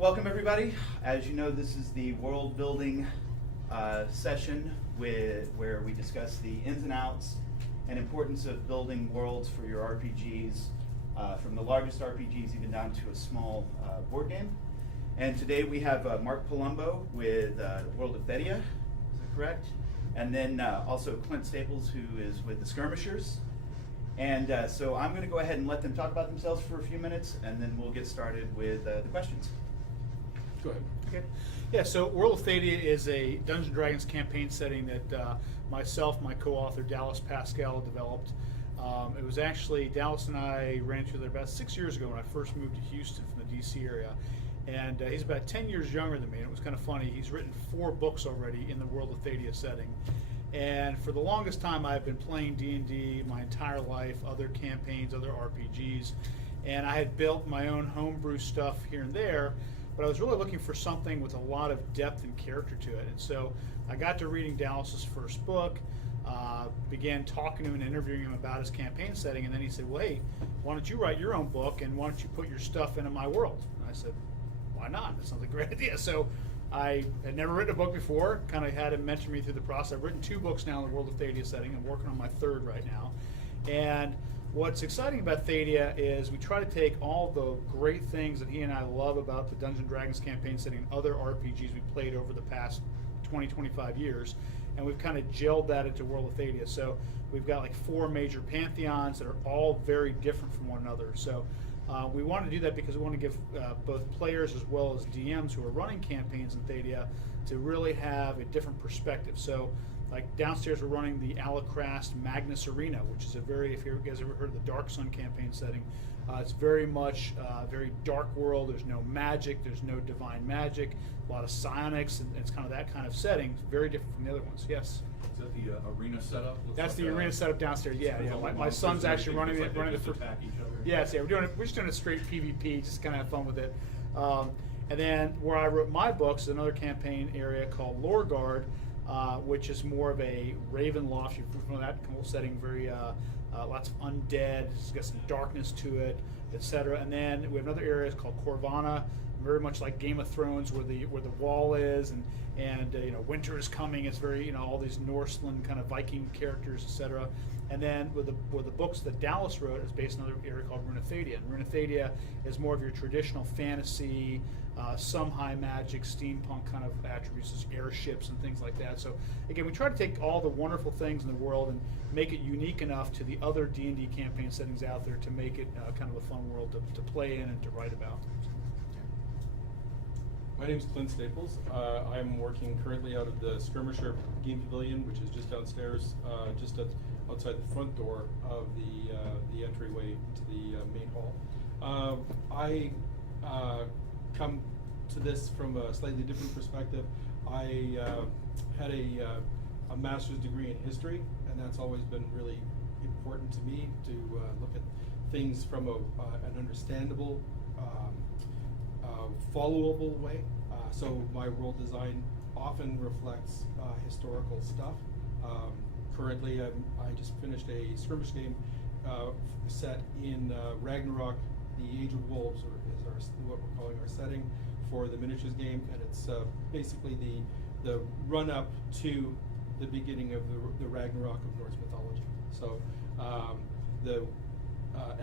welcome everybody. As you know, this is the world building session where we discuss the ins and outs and importance of building worlds for your RPGs, from the largest RPGs even down to a small board game. And today we have Marc Palombo with the World of Thedia, is that correct? And then also Clint Staples, who is with the Skirmishers. And so I'm going to go ahead and let them talk about themselves for a few minutes, and then we'll get started with the questions. Go ahead. Okay. Yeah, so World of Thedia is a Dungeons & Dragons campaign setting that myself, my co-author Dallas Pascal developed. It was actually, Dallas and I ran into there about 6 years ago when I first moved to Houston from the DC area. And he's about 10 years younger than me, and it was kind of funny. He's written 4 books already in the World of Thedia setting. And for the longest time, I've been playing D&D my entire life, other campaigns, other RPGs. And I had built my own homebrew stuff here and there, but I was really looking for something with a lot of depth and character to it. And so I got to reading Dallas's first book, began talking to him and interviewing him about his campaign setting, and then he said, well, hey, why don't you write your own book, and why don't you put your stuff into my world? And I said, why not? That sounds like a great idea. So I had never written a book before, kind of had him mentor me through the process. I've written 2 books now in the World of Thedia setting. I'm working on my 3rd right now. And what's exciting about Thedia is we try to take all the great things that he and I love about the Dungeons & Dragons campaign setting and other RPGs we played over the past 20, 25 years, and we've kind of gelled that into World of Thedia. So we've got like 4 major pantheons that are all very different from one another. So we want to do that because we want to give both players as well as DMs who are running campaigns in Thedia to really have a different perspective. So like downstairs we're running the Alacrast Magnus Arena, which is a very, if you guys ever heard of the Dark Sun campaign setting, it's very much a very dark world. There's no magic, there's no divine magic, a lot of psionics, and it's kind of that kind of setting. It's very different from the other ones. Yes? Is that the arena setup? That's the arena setup downstairs. Yeah. My son's actually running the first. Attack each other. Yes, yeah, we're just doing a straight PvP, just kind of have fun with it. And then where I wrote my books is another campaign area called Loreguard, which is more of a Ravenloft. You've from that whole setting, very lots of undead. It's got some darkness to it, etc. And then we have another area called Corvana, very much like Game of Thrones, where the wall is, and winter is coming. It's very all these Norseland kind of Viking characters, etc. And then with the books that Dallas wrote is based in another area called Runa Thedia. And Runa Thedia is more of your traditional fantasy, some high magic, steampunk kind of attributes, as airships and things like that. So again, we try to take all the wonderful things in the world and make it unique enough to the other D&D campaign settings out there to make it kind of a fun world to play in and to write about. My name is Clint Staples. I'm working currently out of the Skirmisher Game Pavilion, which is just downstairs, outside the front door of the entryway to the main hall. I come to this from a slightly different perspective. I had a master's degree in history, and that's always been really important to me to look at things from an understandable, followable way. So my world design often reflects historical stuff. Currently, I just finished a skirmish game set in Ragnarok, the Age of Wolves, or is what we're calling our setting for the miniatures game, and it's basically the run-up to the beginning of the Ragnarok of Norse mythology. So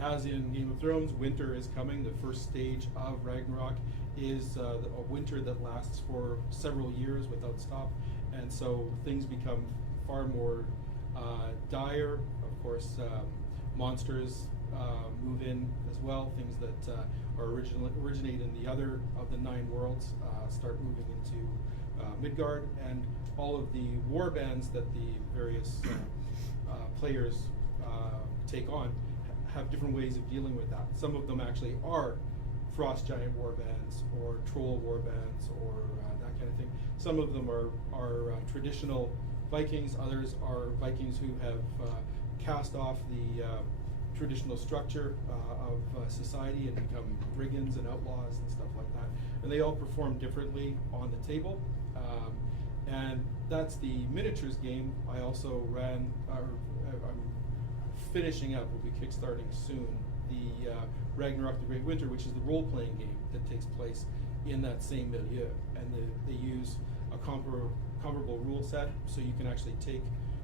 as in Game of Thrones, winter is coming. The first stage of Ragnarok is a winter that lasts for several years without stop, and so things become far more dire. Of course, monsters move in as well. Things that originate in the other of the 9 worlds start moving into Midgard, and all of the war bands that the various players take on have different ways of dealing with that. Some of them actually are frost giant war bands or troll war bands or that kind of thing. Some of them are traditional Vikings. Others are Vikings who have cast off the traditional structure of society and become brigands and outlaws and stuff like that. And they all perform differently on the table. And that's the miniatures game. I also ran, I'm finishing up, we'll be kickstarting soon, the Ragnarok the Great Winter, which is the role-playing game that takes place in that same milieu, and they use a comparable rule set, so you can actually take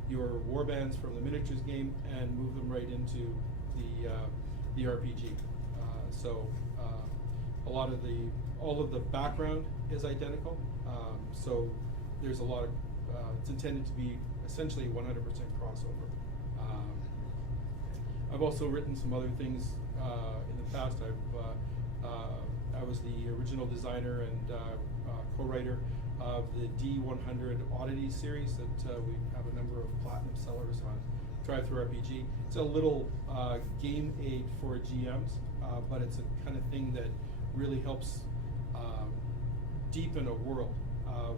your warbands from the miniatures game and move them right into the RPG. All of the background is identical. So there's a lot of it's intended to be essentially 100% crossover. I've also written some other things in the past. I was the original designer and co-writer of the D100 Oddity series that we have a number of platinum sellers on Drive-Thru RPG. It's a little game aid for GMs, but it's a kind of thing that really helps deepen a world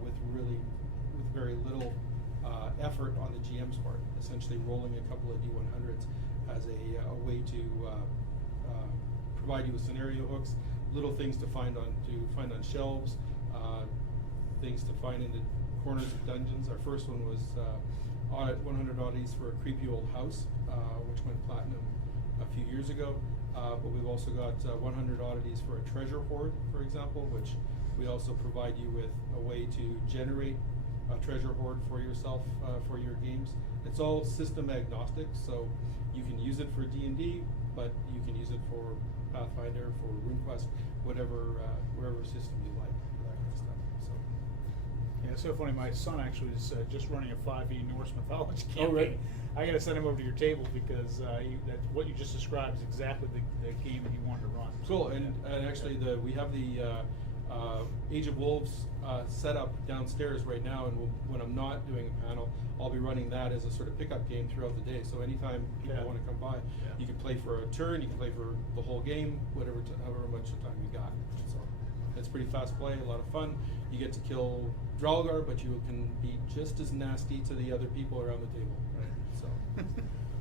with very little effort on the GM's part. Essentially, rolling a couple of D100s as a way to provide you with scenario hooks, little things to find on shelves, things to find in the corners of dungeons. Our first one was 100 oddities for a creepy old house, which went platinum a few years ago. But we've also got 100 oddities for a treasure hoard, for example, which we also provide you with a way to generate a treasure hoard for yourself for your games. It's all system agnostic, so you can use it for D&D, but you can use it for Pathfinder, for RuneQuest, whatever system you like, that kind of stuff. So. Yeah, it's so funny. My son actually is just running a 5e Norse mythology campaign. Oh, right. I got to send him over to your table because what you just described is exactly the game that he wanted to run. Cool, and actually we have the Age of Wolves set up downstairs right now, and when I'm not doing a panel, I'll be running that as a sort of pickup game throughout the day. So anytime people want to come by, you can play for a turn, you can play for the whole game, however much time you got. So it's pretty fast play, a lot of fun. You get to kill Dralgar, but you can be just as nasty to the other people around the table. Right?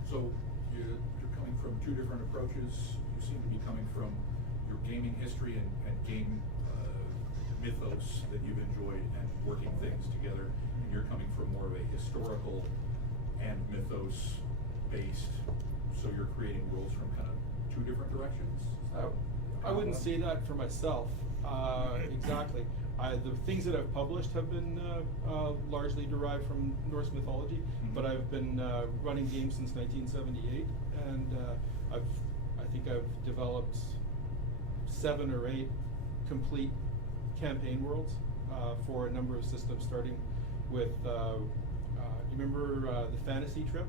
So you're coming from two different approaches. You seem to be coming from your gaming history and game mythos that you've enjoyed and working things together. And you're coming from more of a historical and mythos based. So you're creating worlds from kind of two different directions. I wouldn't say that for myself exactly. The things that I've published have been largely derived from Norse mythology, but I've been running games since 1978, and I think I've developed 7 or 8 complete campaign worlds for a number of systems, starting with you remember the Fantasy Trip?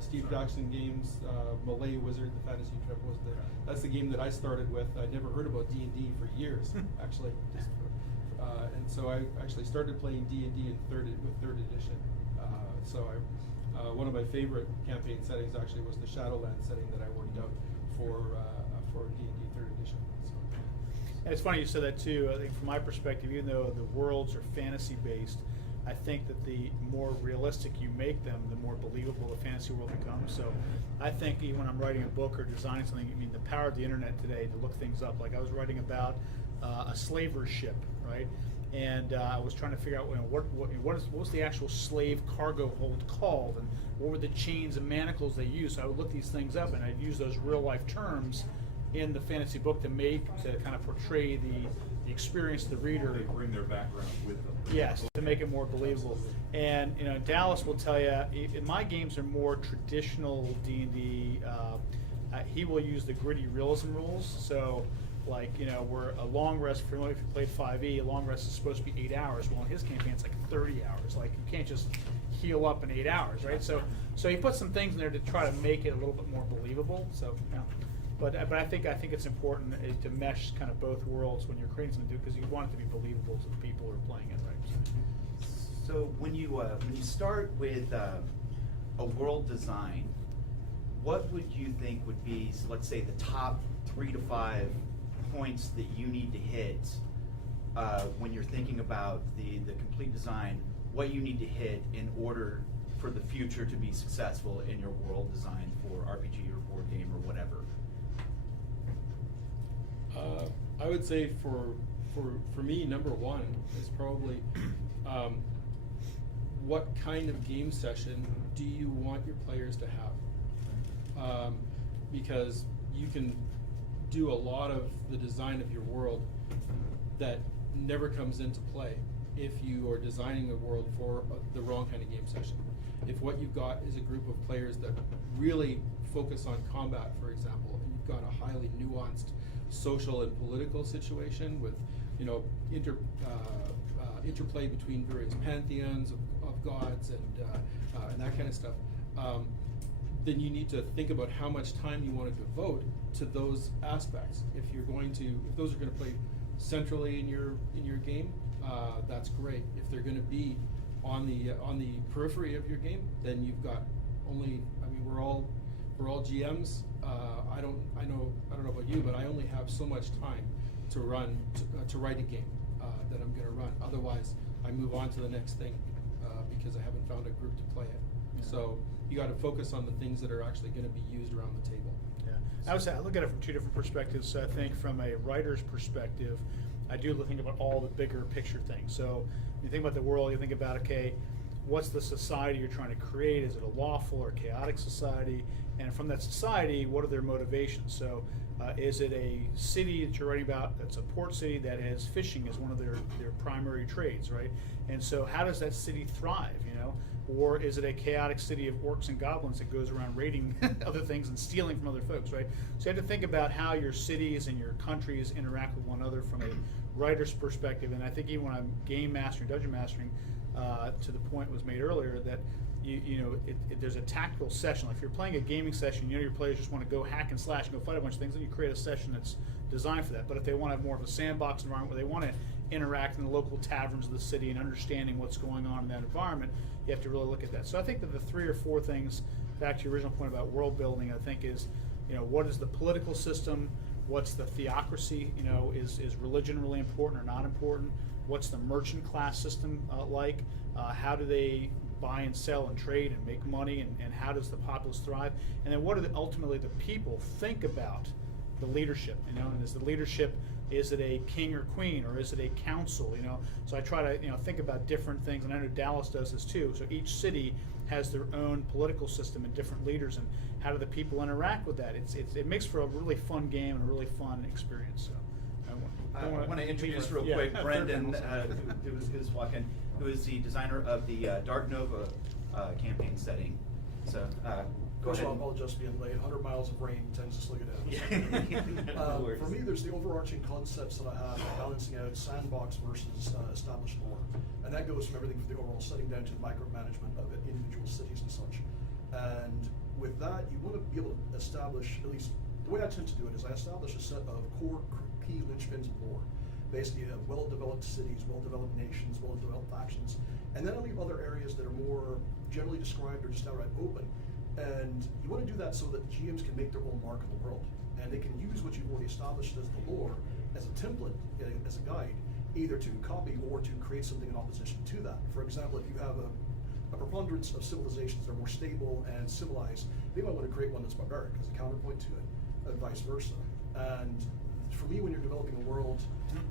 Steve Jackson Games, Malay Wizard, the Fantasy Trip was that's the game that I started with. I'd never heard about D&D for years, actually. And so I actually started playing D&D with third edition. One of my favorite campaign settings actually was the Shadowland setting that I worked out for D&D third edition. So. It's funny you said that too. I think from my perspective, even though the worlds are fantasy based, I think that the more realistic you make them, the more believable the fantasy world becomes. So I think even when I'm writing a book or designing something, I mean, the power of the internet today to look things up. Like I was writing about a slaver ship, right? And I was trying to figure out what was the actual slave cargo hold called, and what were the chains and manacles they used. So I would look these things up, and I'd use those real life terms in the fantasy book to kind of portray the experience of the reader. They bring their background with them. Yes, to make it more believable. And Dallas will tell you, my games are more traditional D&D. He will use the gritty realism rules. So, like, where a long rest, if you played 5e, a long rest is supposed to be 8 hours. Well, in his campaign, it's like 30 hours. Like, you can't just heal up in 8 hours, right? So he put some things in there to try to make it a little bit more believable. So, But I think it's important to mesh kind of both worlds when you're creating something, because you want it to be believable to the people who are playing it, right? So when you start with a world design, what would you think would be, so let's say, the top 3 to 5 points that you need to hit when you're thinking about the complete design? What you need to hit in order for the future to be successful in your world design for RPG or board game or whatever? I would say for me, number 1 is probably what kind of game session do you want your players to have? Because you can do a lot of the design of your world that never comes into play if you are designing a world for the wrong kind of game session. If what you've got is a group of players that really focus on combat, for example, and you've got a highly nuanced social and political situation with, you know, interplay between various pantheons of gods and that kind of stuff, then you need to think about how much time you want to devote to those aspects. If those are going to play centrally in your game, that's great. If they're going to be on the periphery of your game, then you've got only. I mean, we're all GMs. I don't know about you, but I only have so much time to write a game that I'm going to run. Otherwise, I move on to the next thing because I haven't found a group to play it. Yeah. So you got to focus on the things that are actually going to be used around the table. Yeah, I look at it from two different perspectives. I think from a writer's perspective, I do think about all the bigger picture things. So you think about the world, you think about, okay, what's the society you're trying to create? Is it a lawful or chaotic society? And from that society, what are their motivations? So is it a city that you're writing about that's a port city that has fishing as one of their primary trades, right? And so how does that city thrive, you know? Or is it a chaotic city of orcs and goblins that goes around raiding other things and stealing from other folks, right? So you have to think about how your cities and your countries interact with one another from a writer's perspective. And I think even when I'm game mastering, dungeon mastering, to the point was made earlier that there's a tactical session. Like if you're playing a gaming session, your players just want to go hack and slash and go fight a bunch of things, then you create a session that's designed for that. But if they want to have more of a sandbox environment where they want to interact in the local taverns of the city and understanding what's going on in that environment, you have to really look at that. So I think that the 3 or 4 things, back to your original point about world building, I think is, what is the political system? What's the theocracy? Is religion really important or not important? What's the merchant class system like? How do they buy and sell and trade and make money, and how does the populace thrive? And then what do ultimately the people think about the leadership? And is the leadership, is it a king or queen, or is it a council? So I try to think about different things, and I know Dallas does this too. So each city has their own political system and different leaders, and how do the people interact with that? It makes for a really fun game and a really fun experience. So I want to introduce real quick Breandán, who's walking, who is the designer of the Dark Nova campaign setting. So go First ahead. of all, I apologize for being late. 100 miles of rain tends to slow you down. No worries. For me, there's the overarching concepts that I have balancing out sandbox versus established lore. And that goes from everything from the overall setting down to the micromanagement of individual cities and such. And with that, you want to be able to establish, at least the way I tend to do it is I establish a set of core key linchpins of lore. Basically, well-developed cities, well-developed nations, well-developed factions. And then I leave other areas that are more generally described or just outright open. And you want to do that so that GMs can make their own mark in the world. And they can use what you've already established as the lore, as a template, as a guide, either to copy or to create something in opposition to that. For example, if you have a preponderance of civilizations that are more stable and civilized, they might want to create one that's barbaric as a counterpoint to it, and vice versa. And for me, when you're developing a world,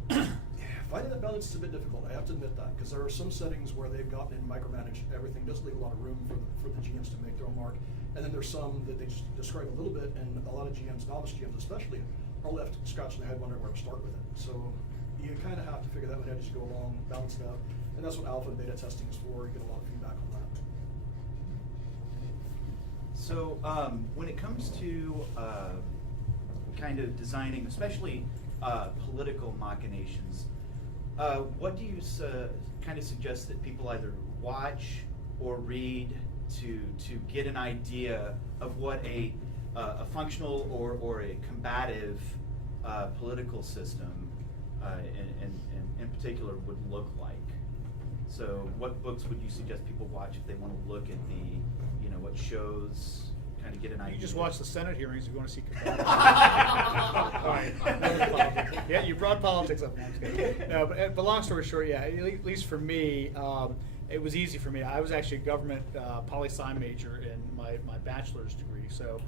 finding that balance is a bit difficult. I have to admit that, because there are some settings where they've gotten in micromanaged everything, doesn't leave a lot of room for the GMs to make their own mark. And then there's some that they just describe a little bit, and a lot of GMs, novice GMs especially, are left scratching their head wondering where to start with it. So you kind of have to figure that one out as you go along, balance it out. And that's what alpha and beta testing is for. You get a lot of feedback on that. So when it comes to kind of designing, especially political machinations, what do you kind of suggest that people either watch or read to get an idea of what a functional or a combative political system in particular would look like? So what books would you suggest people watch if they want to look at what shows, kind of get an idea? you just watch the Senate hearings if you want to see combative. All right. Yeah, you brought politics up. No, I'm just kidding. No, but long story short, yeah, at least for me, it was easy for me. I was actually a government poli-sci major in my bachelor's degree. So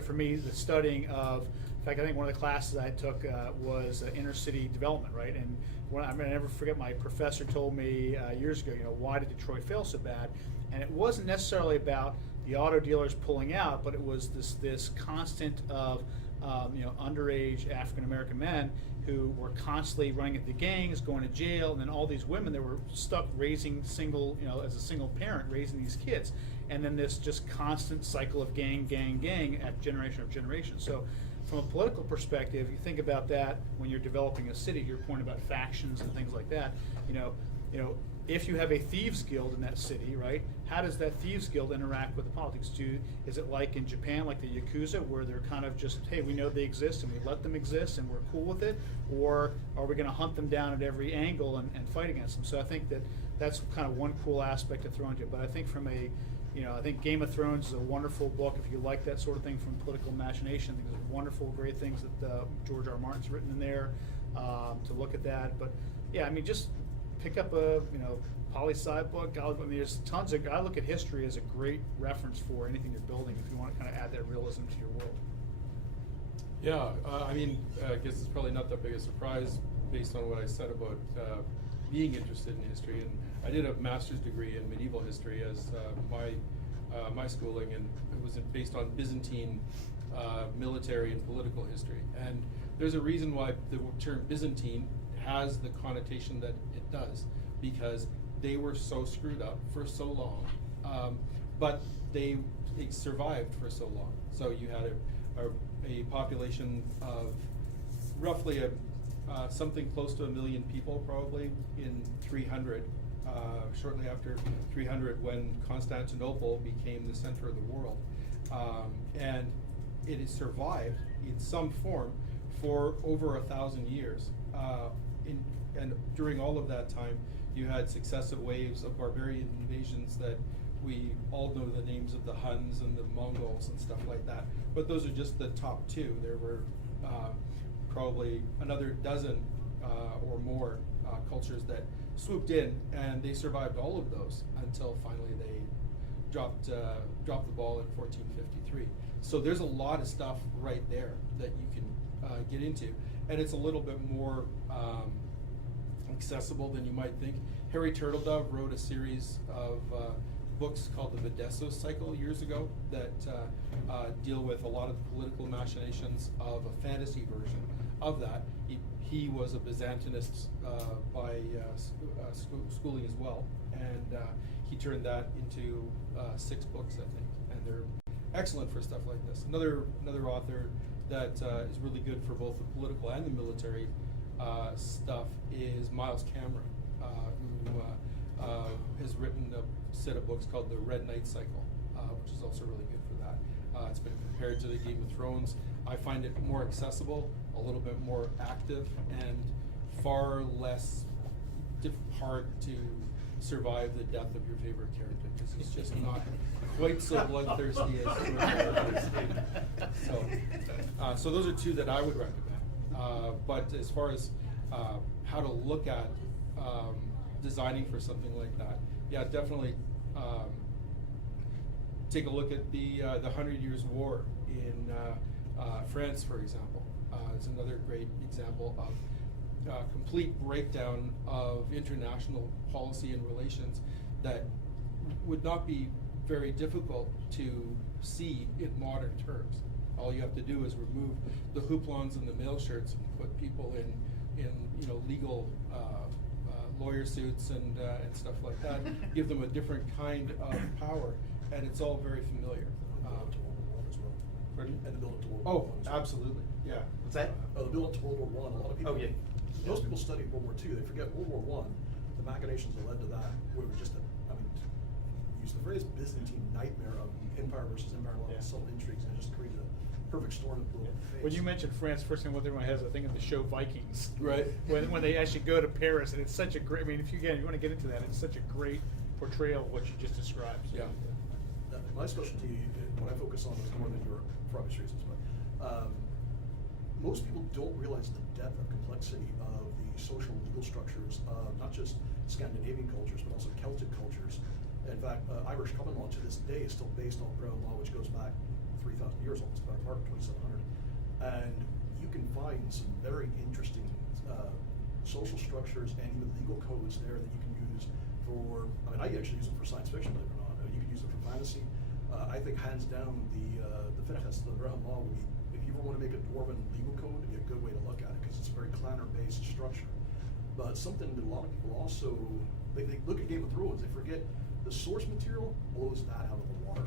for me, the studying of, in fact, I think one of the classes I took was inner city development, right? And I never forget, my professor told me years ago, why did Detroit fail so bad? And it wasn't necessarily about the auto dealers pulling out, but it was this constant of underage African American men who were constantly running into gangs, going to jail, and then all these women that were stuck raising as a single parent, raising these kids. And then this just constant cycle of gang at generation of generation. So from a political perspective, you think about that when you're developing a city, your point about factions and things like that, if you have a thieves guild in that city, right, how does that thieves guild interact with the politics? Is it like in Japan, like the Yakuza, where they're kind of just, hey, we know they exist and we let them exist and we're cool with it? Or are we going to hunt them down at every angle and fight against them? So I think that's kind of one cool aspect to throw into it. But I think I think Game of Thrones is a wonderful book if you like that sort of thing from political machination. I think there's wonderful, great things that George R. Martin's written in there to look at that. But yeah, I mean, just pick up a poli-sci book. There's tons of. I look at history as a great reference for anything you're building if you want to kind of add that realism to your world. Yeah, I guess it's probably not that big a surprise based on what I said about being interested in history. And I did a master's degree in medieval history as my schooling, and it was based on Byzantine military and political history. And there's a reason why the term Byzantine has the connotation that it does, because they were so screwed up for so long, but they survived for so long. So you had a population of roughly something close to 1 million people, probably in 300, shortly after 300, when Constantinople became the center of the world, and it has survived in some form for over 1,000 years. And during all of that time, you had successive waves of barbarian invasions that we all know the names of the Huns and the Mongols and stuff like that. But those are just the top two. There were probably another dozen or more cultures that swooped in, and they survived all of those until finally they dropped the ball in 1453. So there's a lot of stuff right there that you can get into, and it's a little bit more accessible than you might think. Harry Turtledove wrote a series of books called the Videsso Cycle years ago that deal with a lot of the political machinations of a fantasy version of that. He was a Byzantinist by schooling as well, and he turned that into 6 books, I think, and they're excellent for stuff like this. Another author that is really good for both the political and the military stuff is Miles Cameron, who has written a set of books called the Red Knight Cycle, which is also really good for that. It's been compared to the Game of Thrones. I find it more accessible, a little bit more active, and far less hard to survive the death of your favorite character, because it's just not quite so bloodthirsty as so those are 2 that I would recommend. But as far as how to look at designing for something like that, yeah, definitely take a look at the 100 Years' War in France, for example. It's another great example of complete breakdown of international policy and relations that would not be very difficult to see in modern terms. All you have to do is remove the hooplons and the mail shirts and put people in legal lawyer suits and stuff like that. Give them a different kind of power, and it's all very familiar. Pardon? And the build up to World War I. Oh, absolutely. Yeah. What's that? The build up to World War I. A lot of people. Oh, yeah. Most people studied World War II. They forget World War I. The machinations that led to that were just use the phrase Byzantine nightmare of empire versus empire level subtle intrigues, and it just created a perfect storm that blew up the face. When you mentioned France, first thing what everyone has, I think of the show Vikings. Right. When they actually go to Paris, and it's such a great. I mean, if you want to get into that, it's such a great portrayal of what you just described. So. Yeah. My specialty, what I focus on, is more than Europe for obvious reasons, but most people don't realize the depth of complexity of the social and legal structures of not just Scandinavian cultures, but also Celtic cultures. In fact, Irish common law to this day is still based on Breandán law, which goes back 3,000 years almost, about 2,700. And you can find some very interesting social structures and even legal codes there that you can use for, I actually use them for science fiction, believe it or not. You can use it for fantasy. I think hands down the fit test, the Breandán Law would be, if you ever want to make a dwarven legal code, it'd be a good way to look at it because it's a very clanner-based structure. But something that a lot of people also, they look at Game of Thrones, they forget the source material blows that out of the water.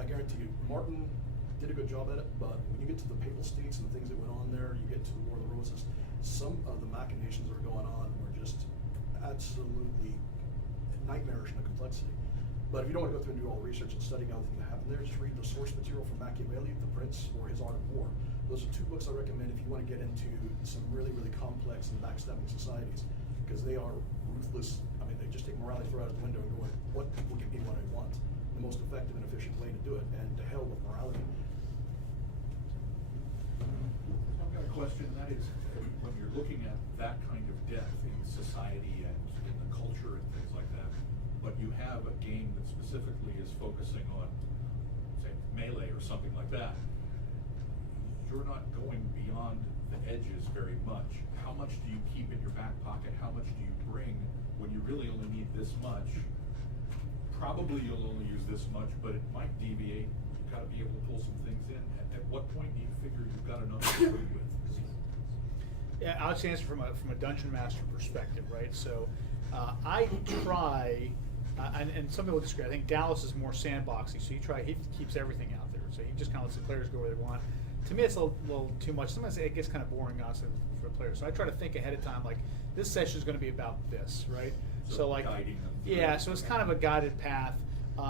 I guarantee you, Martin did a good job at it, but when you get to the Papal States and the things that went on there, you get to the War of the Roses, some of the machinations that are going on were just absolutely nightmarish in the complexity. But if you don't want to go through and do all the research and studying everything that happened there, just read the source material from Machiavelli, The Prince, or his Art of War. Those are two books I recommend if you want to get into some really, really complex and backstabbing societies, because they are ruthless. I mean, they just take morality, throw it out the window, and go, what will give me what I want? The most effective and efficient way to do it, and to hell with morality. I've got a question, and that is, when you're looking at that kind of depth in society and in the culture and things like that, but you have a game that specifically is focusing on, say, Melee or something like that, you're not going beyond the edges very much. How much do you keep in your back pocket? How much do you bring when you really only need this much? Probably you'll only use this much, but it might deviate. You've got to be able to pull some things in. At what point do you figure you've got enough to work with? Yeah, I'll just answer from a dungeon master perspective, right? So I try, and some people disagree. I think Dallas is more sandboxy, so he keeps everything out there. So he just kind of lets the players go where they want. To me, it's a little too much. Sometimes it gets kind of boring, honestly, for the players. So I try to think ahead of time, like this session is going to be about this, right? So like, guiding them through. yeah, so it's kind of a guided path,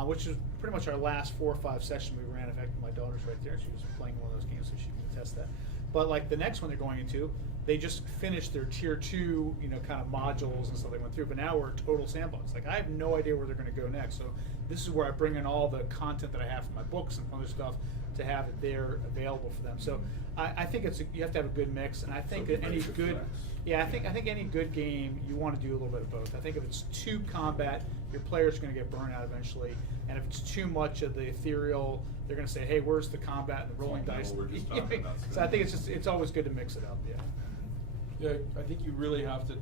which is pretty much our last 4 or 5 sessions we ran. In fact, my daughter's right there. She was playing one of those games, so she can attest that. But like the next one they're going into, they just finished their tier 2, kind of modules and stuff they went through. But now we're total sandbox. Like I have no idea where they're going to go next. So this is where I bring in all the content that I have from my books and other stuff to have it there available for them. So I think you have to have a good mix, and I think So that any mix of good, flex. yeah, I think any good game you want to do a little bit of both. I think if it's too combat, your players are going to get burned out eventually, and if it's too much of the ethereal, they're going to say, hey, where's the combat and the rolling Oh, no, dice? we're just talking about So I think it's always good to mix it up. Yeah. Yeah, I think you really have to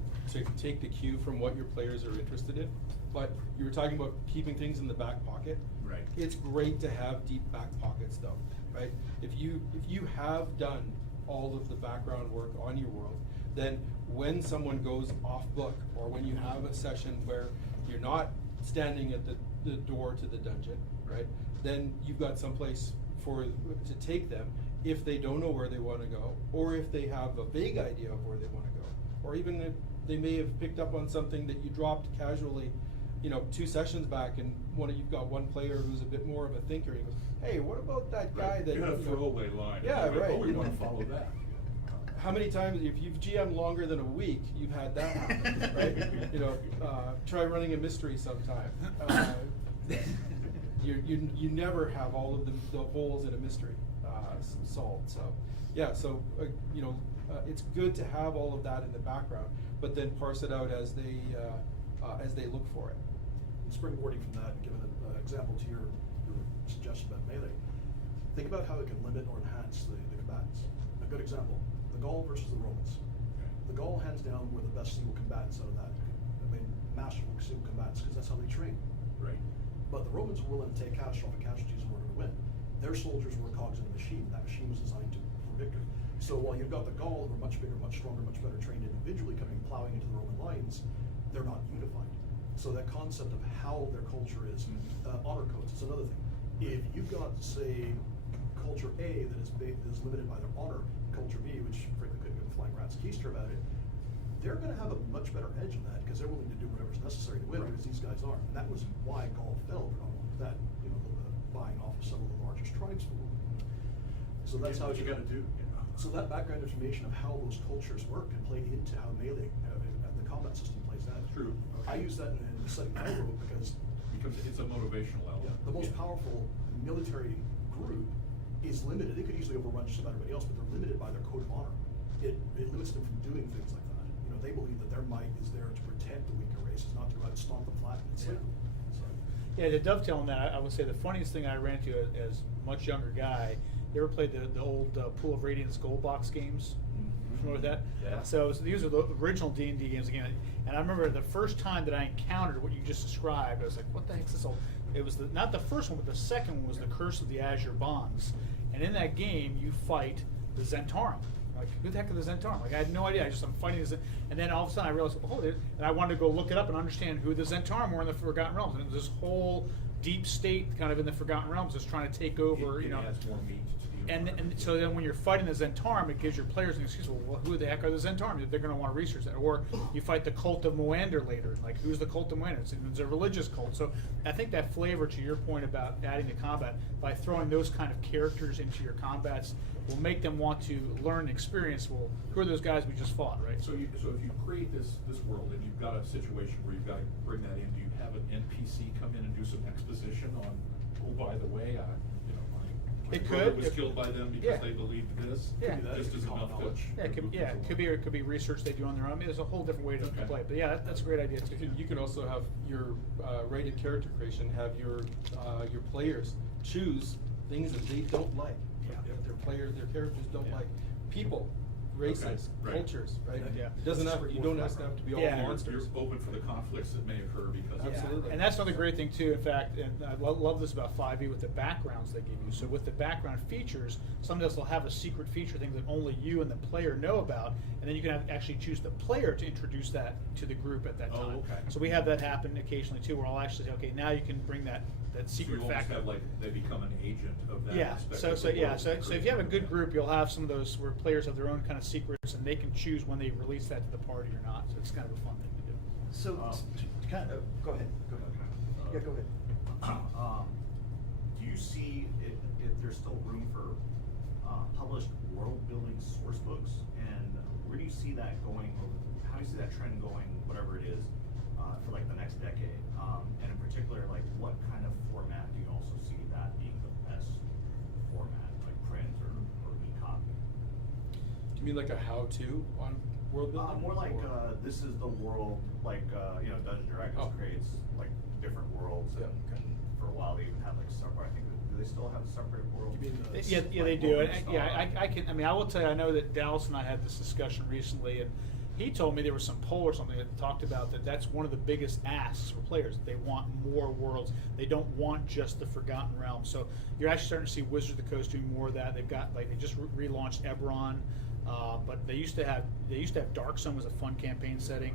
take the cue from what your players are interested in. But you were talking about keeping things in the back pocket. Right. It's great to have deep back pockets though, right? If you have done all of the background work on your world, then when someone goes off book, or when you have a session where you're not standing at the door to the dungeon, right? Then you've got someplace to take them if they don't know where they want to go, or if they have a vague idea of where they want to go, or even if they may have picked up on something that you dropped casually, 2 sessions back, and you've got one player who's a bit more of a thinker. He goes, "Hey, what about that guy that?" You had a throwaway line. Yeah, Like, right. Oh, we want to follow that. How many times, if you've GM'd longer than a week, you've had that happen, right? Try running a mystery sometime. You never have all of the holes in a mystery solved. So, yeah. So it's good to have all of that in the background, but then parse it out as they look for it. And springboarding from that, and giving an example to your suggestion about melee, think about how it can limit or enhance the combatants. A good example, the Gaul versus the Romans. The Gaul, hands down, were the best single combatants out of that. I mean, masterful single combatants, because that's how they train. Right. But the Romans were willing to take catastrophic casualties in order to win. Their soldiers were cogs in a machine. That machine was designed for victory. So while you've got the Gaul, who are much bigger, much stronger, much better trained individually, coming plowing into the Roman lines, they're not unified. So that concept of how their culture is, honor codes, is another thing. If you've got, say, culture A that is limited by their honor, culture B, which frankly couldn't give a flying rat's keister about it, they're going to have a much better edge in that because they're willing to do whatever's necessary to win, Right. because these guys are. And that was why Gaul fell predominantly. That, a little bit of buying off of some of the largest tribes for them. So that's how What you got to do. So that background information of how those cultures work can play into how melee, the combat system plays out. True. I use that in the setting I wrote because It's a motivational element. the most powerful military group is limited. They could easily overrun just about everybody else, but they're limited by their code of honor. It limits them from doing things like that. They believe that their might is there to protect the weaker races, not to go out and stomp them flat and slay them. So, Yeah, to dovetail on that, I would say the funniest thing I ran into as a much younger guy, you ever played the old Pool of Radiance gold box games? Familiar with that? Yeah. So these are the original D&D games again. And I remember the first time that I encountered what you just described, I was like, what the heck's this old? It was not the first one, but the second one was the Curse of the Azure Bonds. And in that game, you fight the Zentarum. Like, who the heck are the Zentarum? Like, I had no idea. I'm fighting the and then all of a sudden I realized, oh, and I wanted to go look it up and understand who the Zentarum were in the Forgotten Realms. And it was this whole deep state kind of in the Forgotten Realms just trying to take over, It adds more meat to the and so then when you're fighting the Zentarum, it gives your players an excuse. Well, who the heck are the Zentarum? They're going to want to research that. Or you fight the cult of Moander later. Like, who's the cult of Moander? It's a religious cult. So I think that flavor, to your point about adding to combat, by throwing those kind of characters into your combats, will make them want to learn and experience. Well, who are those guys we just fought, right? So if you create this world and you've got a situation where you've got to bring that in, do you have an NPC come in and do some exposition on, oh, by the way, my It brother could. was killed by them because they believed this? Yeah. This is enough to. Yeah, it could be research they do on their own. I mean, there's a whole different way to Okay. play. But yeah, that's a great idea too. You can also have your rated character creation, have your players choose things that they don't like. Yeah. Their characters don't Yeah. like. People, races, Okay, right. cultures, right? Yeah. It doesn't have, you don't have to be all Yeah. monsters. You're open for the conflicts that may occur because of Absolutely. And that's another great thing too. In fact, and I love this about 5e with the backgrounds they give you. So with the background features, some of this will have a secret feature thing that only you and the player know about, and then you can actually choose the player to introduce that to the group at that Oh, time. okay. So we have that happen occasionally too, where I'll actually say, okay, now you can bring that secret you almost factor. have like they become an agent of that Yeah, aspect so of so the yeah, world so you're if you have a creating. good group, you'll have some of those where players have their own kind of secrets, and they can choose when they release that to the party or not. So it's kind of a fun thing to do. So, kind of, go ahead. Yeah, go ahead. Do you see if there's still room for published world-building source books, and where do you see that going? Or how do you see that trend going, whatever it is, for like the next decade? And in particular, like what kind of format do you also see that being the best format, like print or e-copy? Do you mean like a how-to on world building? More like or- this is the world, like Dungeons and Dragons Oh. creates like different worlds, Yeah. and for a while they even had like separate. I think do they still have a separate world? You mean the Yeah, they like do. Rolling And, Star? yeah, I can. I mean, I will tell you. I know that Dallas and I had this discussion recently, and he told me there was some poll or something that talked about that. That's one of the biggest asks for players. They want more worlds. They don't want just the Forgotten Realms. So you're actually starting to see Wizards of the Coast doing more of that. They've got like they just relaunched Eberron, but they used to have Darkstone was a fun campaign setting.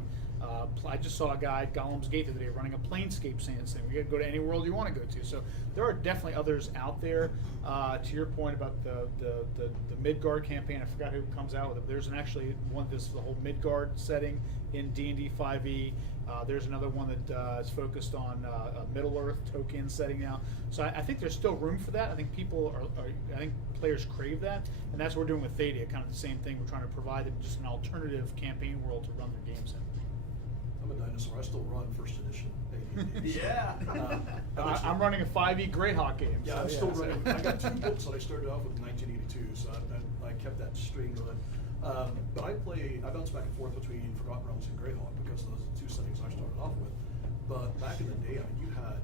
I just saw a guy at Gollum's Gate the other day running a Planescape saying you can go to any world you want to go to. So there are definitely others out there. To your point about the Midgard campaign, I forgot who comes out with it. There's actually one this the whole Midgard setting in D&D 5e. There's another one that is focused on a Middle Earth Tolkien setting now. So I think there's still room for that. I think people I think players crave that, and that's what we're doing with Thadia. Kind of the same thing. We're trying to provide them just an alternative campaign world to run their games in. I'm a dinosaur. I still run first edition AD&D. Yeah. I'm running a 5e Greyhawk game. Yeah, so I'm still so- running. I got 2 books that I started off with in 1982, so I kept that string going. But I bounce back and forth between Forgotten Realms and Greyhawk because those are the 2 settings I started off with. But back in the day, I mean, you had,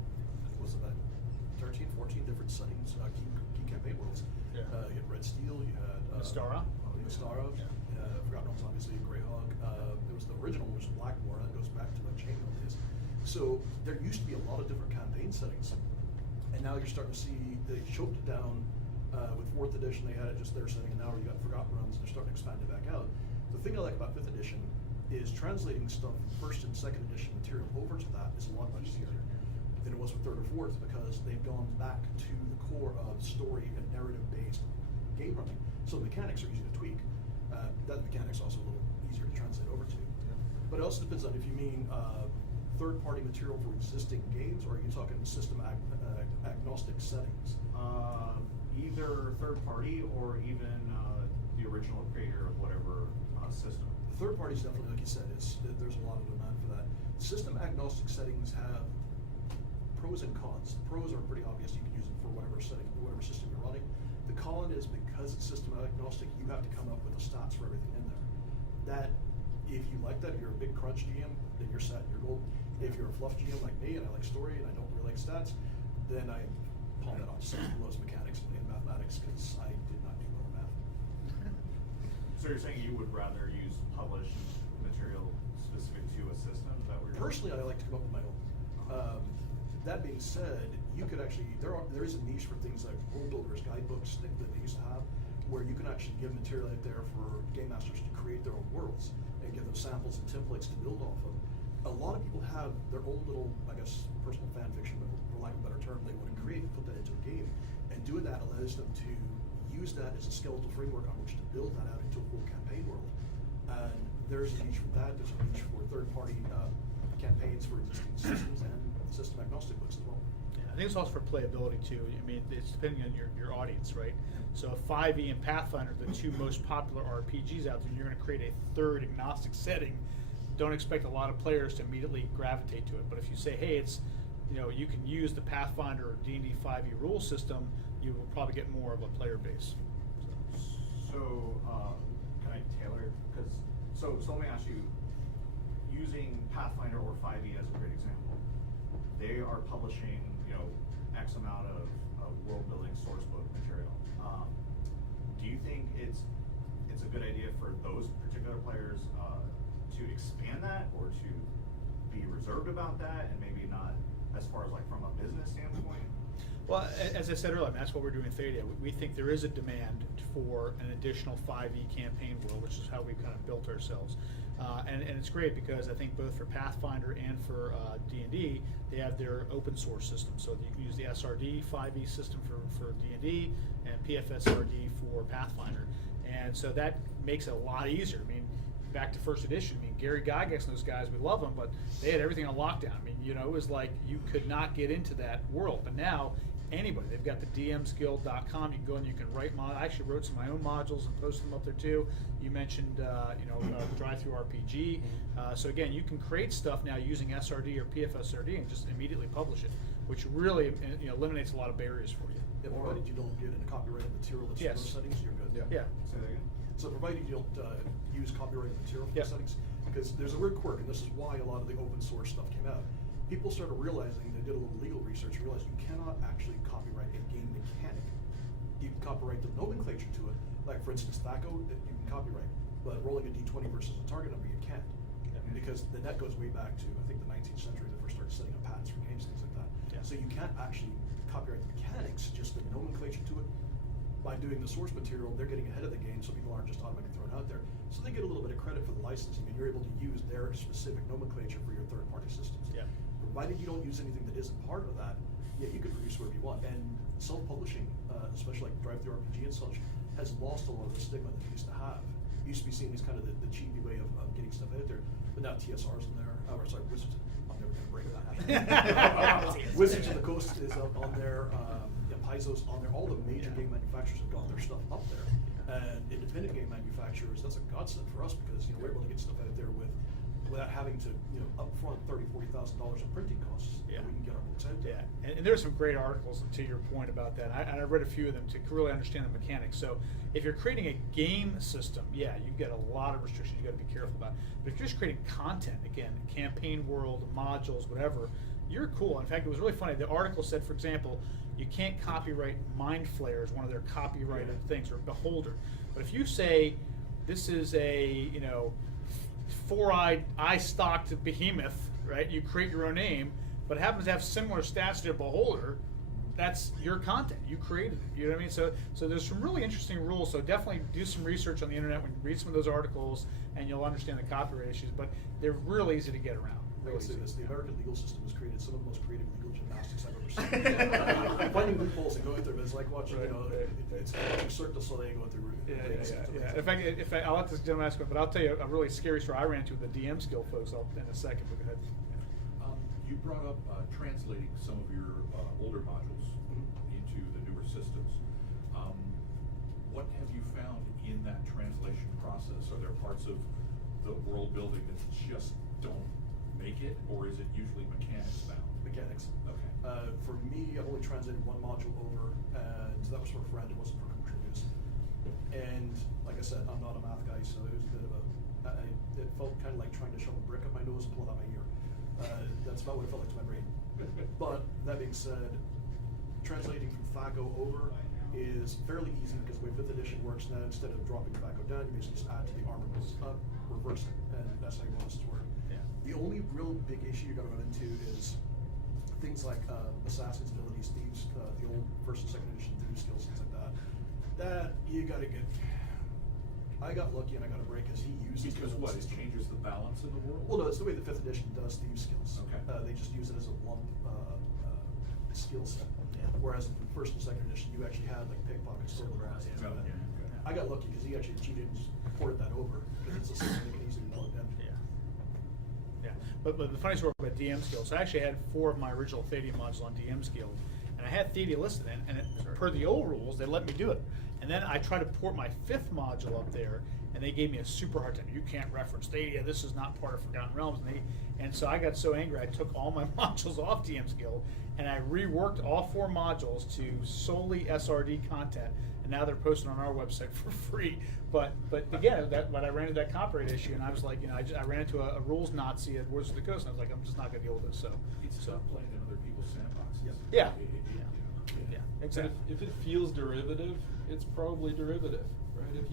was it about 13, 14 different settings, key campaign worlds. Yeah. You had Red Steel, you had Mystara. Mystara, Yeah. Forgotten Realms, obviously, Greyhawk. There was the original, which was Blackmore, that goes back to like Chainmail days. So there used to be a lot of different campaign settings. And now you're starting to see, they choked it down. With 4th edition, they had it just their setting, and now you got Forgotten Realms, and they're starting to expand it back out. The thing I like about 5th edition is translating stuff from 1st and 2nd edition material over to that is a lot easier than it was with 3rd or 4th because they've gone back to the core of story and narrative-based game running. So the mechanics are easy to tweak. That mechanics also a little easier to translate over to. But it also depends on if you mean third-party material for existing games, or are you talking system agnostic settings? Either third party or even the original creator of whatever system. The third party is definitely, like you said, there's a lot of demand for that. System agnostic settings have pros and cons. The pros are pretty obvious. You can use them for whatever setting, whatever system you're running. The con is because it's system agnostic, you have to come up with the stats for everything in there. That, if you like that, if you're a big crunch GM, then you're set, you're golden. If you're a fluff GM like me and I like story and I don't really like stats, then I palm that off to someone who loves mechanics and mathematics because I did not do well in math. So you're saying you would rather use published material specific to a system? Is that what you're Personally, I like to come up with my own. That being said, you could actually, there is a niche for things like role builders, guidebooks that they used to have, where you can actually give material out there for game masters to create their own worlds and give them samples and templates to build off of. A lot of people have their own little, I guess, personal fan fiction, for lack of a better term, they want to create and put that into a game. And doing that allows them to use that as a skeletal framework on which to build that out into a full campaign world. And there's a niche for that. There's a niche for third-party campaigns for existing systems and system-agnostic books as well. Yeah, I think it's also for playability too. I mean, it's depending on your audience, right? So 5e and Pathfinder are the two most popular RPGs out there. You're going to create a third agnostic setting. Don't expect a lot of players to immediately gravitate to it. But if you say, hey, it's, you can use the Pathfinder or D&D 5e rule system, you will probably get more of a player base. So, can I tailor? So let me ask you, using Pathfinder or 5e as a great example, they are publishing, X amount of world building source book material. Do you think it's a good idea for those particular players to expand that, or to be reserved about that, and maybe not as far as like from a business standpoint? Well, as I said earlier, that's what we're doing in Theta. We think there is a demand for an additional 5e campaign world, which is how we've kind of built ourselves. And it's great because I think both for Pathfinder and for D&D, they have their open source system. So you can use the SRD 5e system for D&D and PFSRD for Pathfinder. And so that makes it a lot easier. I mean, back to first edition, Gary Gygax and those guys, we love them, but they had everything on lockdown. It was like you could not get into that world. But now, anybody, they've got the dmsguild.com. You can go and you can write I actually wrote some of my own modules and posted them up there too. You mentioned drive-through RPG. So again, you can create stuff now using SRD or PFSRD and just immediately publish it, which really eliminates a lot of barriers for you. Yeah, provided you don't get into copyrighted material that's in those settings, you're good. Yeah. Say that again? So provided you don't use copyrighted material for Yeah. the settings, because there's a weird quirk, and this is why a lot of the open source stuff came out. People started realizing, they did a little legal research, and realized you cannot actually copyright a game mechanic. You can copyright the nomenclature to it, like for instance, THACO, you can copyright, but rolling a d20 versus a target number, you can't. Because that goes way back to, I think, the 19th century, they first started setting up patents for games, things like that. Yeah. So you can't actually copyright the mechanics, just the nomenclature to it. By doing the source material, they're getting ahead of the game, so people aren't just automatically thrown out there. So they get a little bit of credit for the licensing, and you're able to use their specific nomenclature for your third-party systems. Yeah. Provided you don't use anything that isn't part of that, yeah, you can produce whatever you want. And self-publishing, especially like drive-through RPG and such, has lost a lot of the stigma that it used to have. It used to be seen as kind of the cheapy way of getting stuff out there, but now TSR's in there. Wizards. I'm never going to break that. Wizards of the Coast is on there. Paizo's on there. All the major game manufacturers have got their stuff up there. And independent game manufacturers, that's a godsend for us because we're able to get stuff out there without having to upfront $30,000-$40,000 in printing costs. Yeah. We can get our books out there. Yeah, and there's some great articles to your point about that. I read a few of them to really understand the mechanics. So if you're creating a game system, yeah, you get a lot of restrictions you got to be careful about. But if you're just creating content, again, campaign world, modules, whatever, you're cool. In fact, it was really funny. The article said, for example, you can't copyright Mind Flayer as one of their copyrighted things, or Beholder. But if you say this is a four-eyed, eye-stalked behemoth, right? You create your own name, but it happens to have similar stats to a Beholder. That's your content. You created it. You know what I mean? So there's some really interesting rules. So definitely do some research on the internet when you read some of those articles, and you'll understand the copyright issues. But they're really easy to get around. I can say this, the American legal system has created some of the most creative legal gymnastics I've ever seen. Finding loopholes and going through them is like watching, it's like watching Cirque du Soleil going through. Yeah. In fact, I'll let this gentleman ask, but I'll tell you a really scary story I ran into with the DM skill folks in a second. But go ahead. You brought up translating some of your older modules into the newer systems. What have you found in that translation process? Are there parts of the world building that just don't make it, or is it usually mechanics bound? Mechanics. Okay. For me, I've only translated one module over, and that was for a friend. It wasn't for commercial use. And like I said, I'm not a math guy, so it was a bit of it felt kind of like trying to shove a brick up my nose and pull it out my ear. That's about what it felt like to my brain. But that being said, translating from THACO over is fairly easy because the way 5th edition works now, instead of dropping THACO down, you basically just add to the armor bonus up, reverse it, and that's how your bonuses work. Yeah. The only real big issue you're going to run into is things like Assassin's abilities, Thieves, the old first and second edition Thieves skills, things like that. That you gotta get. I got lucky and I got a break because he uses Because the what, it system. changes the balance in the world? Well, no, it's the way the 5th edition does Thieves skills. Okay. They just use it as a lump skill set. Yeah. Whereas in first and second edition, you actually had like pickpockets, burglars, things like that. I got lucky because he actually cheated and just ported that over because it's a system that can easily be plugged in. Yeah, but the funny story about DM skills, I actually had 4 of my original Thadia modules on DM skill, and I had Thadia listed in, and per the old rules, they let me do it. And then I tried to port my 5th module up there, and they gave me a super hard time. You can't reference Thadia, this is not part of Forgotten Realms. And so I got so angry, I took all my modules off DM skill, and I reworked all 4 modules to solely SRD content, and now they're posted on our website for free. But again, but I ran into that copyright issue, and I was like, I ran into a rules Nazi at Wizards of the Coast, and I was like, I'm just not going to deal with this. So It's so not playing in other people's sandboxes. Yeah. Yeah. yeah, exactly. But if it feels derivative, it's probably derivative, right?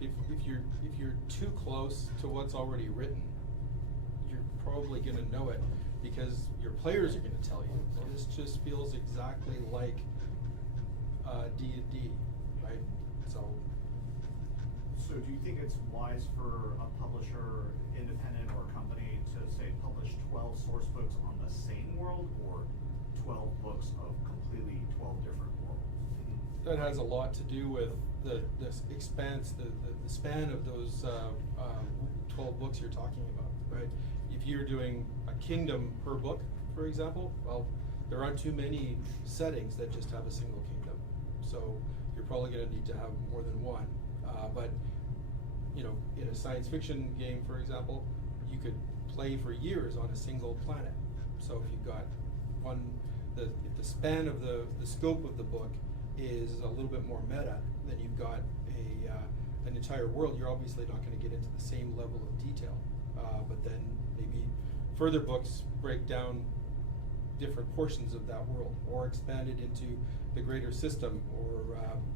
If you're too close to what's already written, you're probably going to know it because your players are going to tell you. This just feels exactly like D&D, right? So do you think it's wise for a publisher, independent or company, to say publish 12 source books on the same world, or 12 books of completely 12 different worlds? That has a lot to do with the expanse, the span of those 12 books you're talking about, right? If you're doing a kingdom per book, for example, well, there aren't too many settings that just have a single kingdom. So you're probably going to need to have more than one. But in a science fiction game, for example, you could play for years on a single planet. So if you've got one, if the span of the scope of the book is a little bit more meta, then you've got an entire world. You're obviously not going to get into the same level of detail, but then maybe further books break down different portions of that world, or expand it into the greater system, or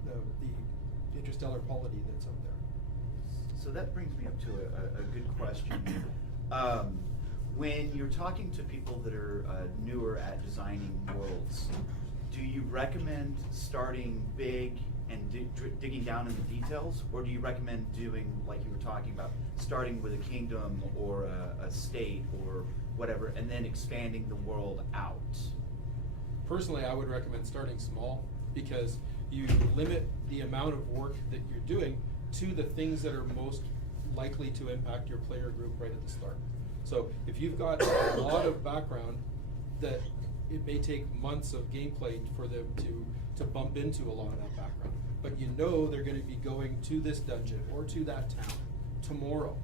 the interstellar polity that's out there. So that brings me up to a good question. When you're talking to people that are newer at designing worlds, do you recommend starting big and digging down in the details, or do you recommend doing, like you were talking about, starting with a kingdom or a state or whatever, and then expanding the world out? Personally, I would recommend starting small because you limit the amount of work that you're doing to the things that are most likely to impact your player group right at the start. So if you've got a lot of background that it may take months of gameplay for them to bump into a lot of that background, but you know they're going to be going to this dungeon or to that town tomorrow,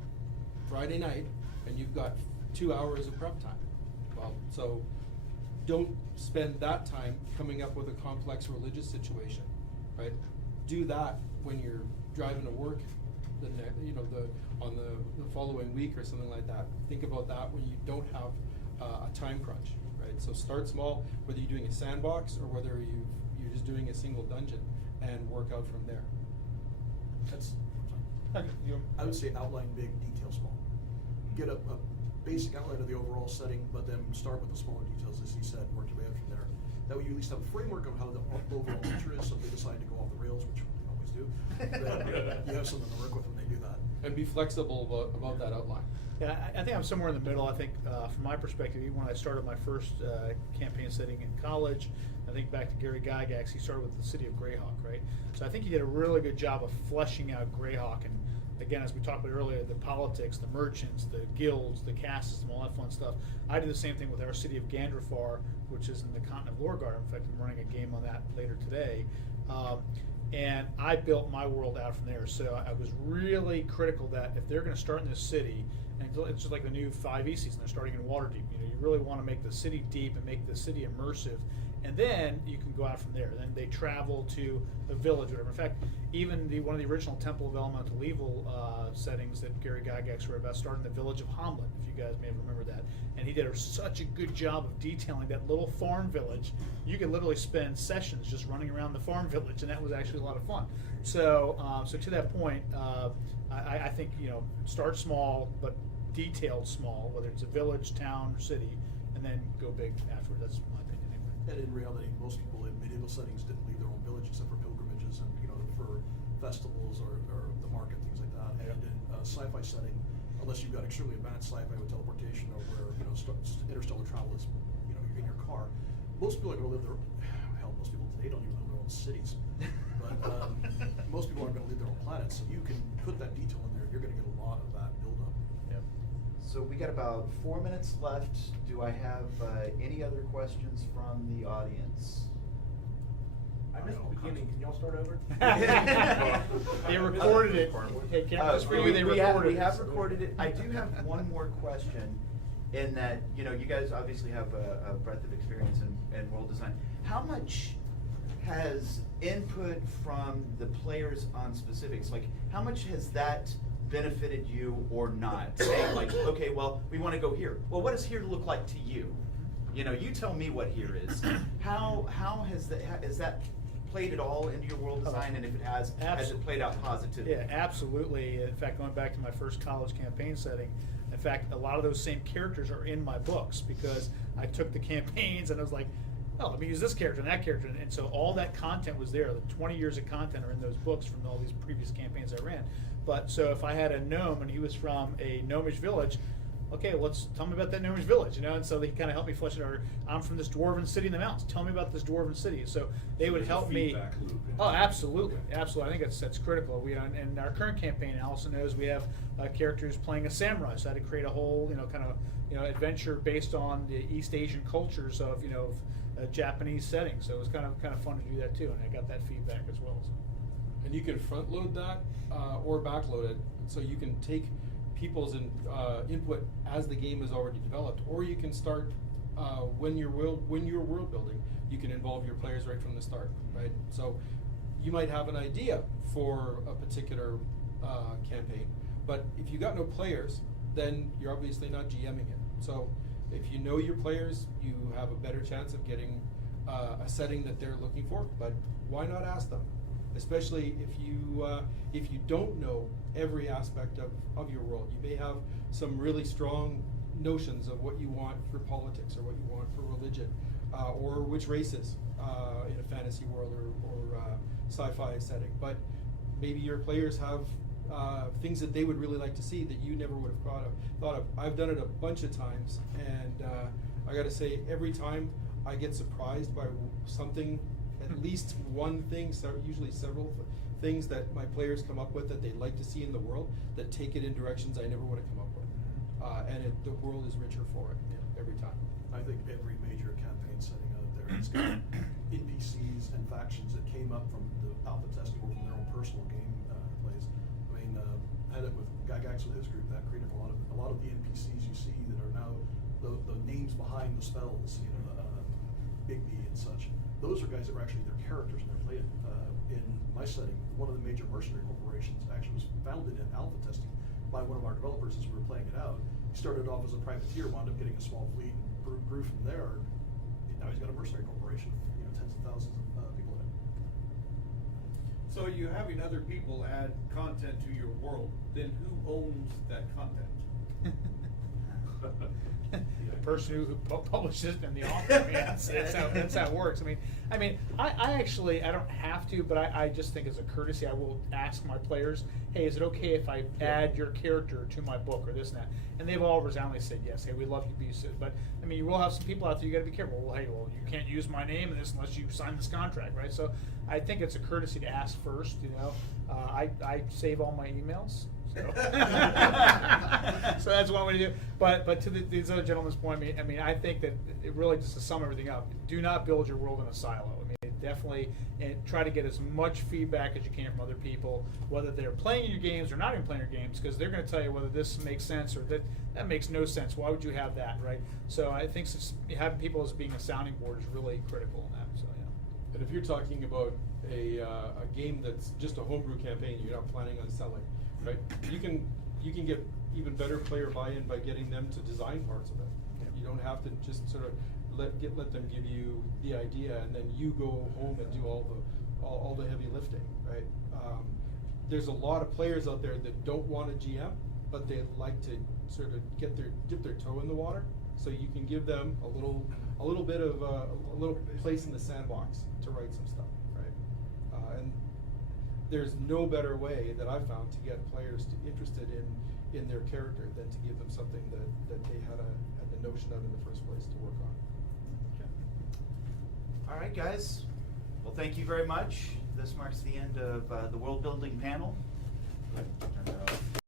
Friday night, and you've got 2 hours of prep time. Well, so don't spend that time coming up with a complex religious situation, right? Do that when you're driving to work on the following week or something like that. Think about that when you don't have a time crunch, right? So start small, whether you're doing a sandbox or whether you're just doing a single dungeon, and work out from there. That's. I would say outline big, detail small. Get a basic outline of the overall setting, but then start with the smaller details, as he said, and work your way up from there. That way you at least have a framework of how the overall picture is, so if they decide to go off the rails, which we always do, then you have something to work with when they do that. And be flexible about that outline. Yeah, I think I'm somewhere in the middle. I think from my perspective, even when I started my first campaign setting in college, I think back to Gary Gygax, he started with the city of Greyhawk, right? So I think he did a really good job of fleshing out Greyhawk, and again, as we talked about earlier, the politics, the merchants, the guilds, the caste system, all that fun stuff. I did the same thing with our city of Gandrifar, which is in the continent of Lorgar. In fact, I'm running a game on that later today. And I built my world out from there. So I was really critical that if they're going to start in this city, and it's just like the new 5e season, they're starting in Waterdeep. You really want to make the city deep and make the city immersive, and then you can go out from there. Then they travel to a village, whatever. In fact, even one of the original Temple of Elemental Evil settings that Gary Gygax wrote about started in the village of Hamlet, if you guys may have remembered that. And he did such a good job of detailing that little farm village. You could literally spend sessions just running around the farm village, and that was actually a lot of fun. So, so to that point, I think start small but detailed small, whether it's a village, town, or city, and then go big afterward. That's my opinion. And in reality, most people in medieval settings didn't leave their own village except for pilgrimages and, for festivals or the market, things like that. And in a sci-fi setting, unless you've got extremely advanced sci-fi with teleportation or where, interstellar travel is, you're in your car, most people are going to live most people today don't even live in their own cities. But most people aren't going to leave their own planets. So you can put that detail in there, you're going to get a lot of that build-up. Yep. So we got about 4 minutes left. Do I have any other questions from the audience? I missed the beginning. Can y'all start over? They recorded it. Hey, cameras for you. They recorded it. We have recorded it. I do have one more question, in that you guys obviously have a breadth of experience in world design. How much has input from the players on specifics, like how much has that benefited you or not? Saying like, okay, well, we want to go here. Well, what does here look like to you? You tell me what here is. How has that played at all into your world design, and if it has it played out positively? Yeah, absolutely. In fact, going back to my first college campaign setting, in fact, a lot of those same characters are in my books because I took the campaigns and I was like, oh, let me use this character and that character. And so all that content was there. The 20 years of content are in those books from all these previous campaigns I ran. But so if I had a gnome and he was from a gnomish village, okay, let's tell me about that gnomish village, and so they kind of help me flesh it out. Or I'm from this dwarven city in the mountains. Tell me about this dwarven city. So they would help me. Feedback loop. Oh, absolutely, absolutely. I think that's critical. We in our current campaign, Allison knows we have characters playing a samurai. So I had to create a whole kind of adventure based on the East Asian cultures of a Japanese setting. So it was kind of fun to do that too, and I got that feedback as well. So. And you can front load that or back load it, so you can take people's input as the game is already developed, or you can start when you're world building. You can involve your players right from the start, right? So you might have an idea for a particular campaign, but if you got no players, then you're obviously not GMing it. So if you know your players, you have a better chance of getting a setting that they're looking for. But why not ask them? Especially if you don't know every aspect of your world. You may have some really strong notions of what you want for politics, or what you want for religion, or which races in a fantasy world or sci-fi setting. But maybe your players have things that they would really like to see that you never would have thought of. I've done it a bunch of times, and I got to say, every time I get surprised by something. At least one thing, usually several things that my players come up with that they'd like to see in the world that take it in directions I never would have come up with. And the world is richer for it every time. I think every major campaign setting out there has got NPCs and factions that came up from the alpha testing or from their own personal game plays. I mean, I had it with Gygax with his group. That created a lot of the NPCs you see that are now the names behind the spells, Bigby and such. Those are guys that were actually their characters in their play. In my setting, one of the major mercenary corporations actually was founded in alpha testing by one of our developers as we were playing it out. He started off as a privateer, wound up getting a small fleet, and grew from there. And now he's got a mercenary corporation, tens of thousands of people in it. So you having other people add content to your world, then who owns that content? The person who publishes it and the author. I mean, that's how it works. I mean, I actually don't have to, but I just think as a courtesy, I will ask my players, hey, is it okay if I add your character to my book or this and that? And they've all resoundingly said yes. Hey, we'd love you to be so. But I mean, you will have some people out there. You got to be careful. Well, hey, you can't use my name in this unless you sign this contract, right? So I think it's a courtesy to ask first. I save all my emails. So, so that's one way to do it. But to these other gentlemen's point, I mean, I think that it really, just to sum everything up, do not build your world in a silo. I mean, definitely, and try to get as much feedback as you can from other people, whether they're playing your games or not even playing your games, because they're going to tell you whether this makes sense or that makes no sense. Why would you have that, right? So I think having people as being a sounding board is really critical in that. So yeah. And if you're talking about a game that's just a homebrew campaign, you're not planning on selling. Right, you can get even better player buy-in by getting them to design parts of it. You don't have to just sort of let them give you the idea, and then you go home and do all the heavy lifting. Right, there's a lot of players out there that don't want a GM, but they like to sort of dip their toe in the water. So you can give them a little bit of a little place in the sandbox to write some stuff, right? And there's no better way that I've found to get players interested in their character than to give them something that they had the notion of in the first place to work on. All right, guys. Well, thank you very much. This marks the end of the world building panel.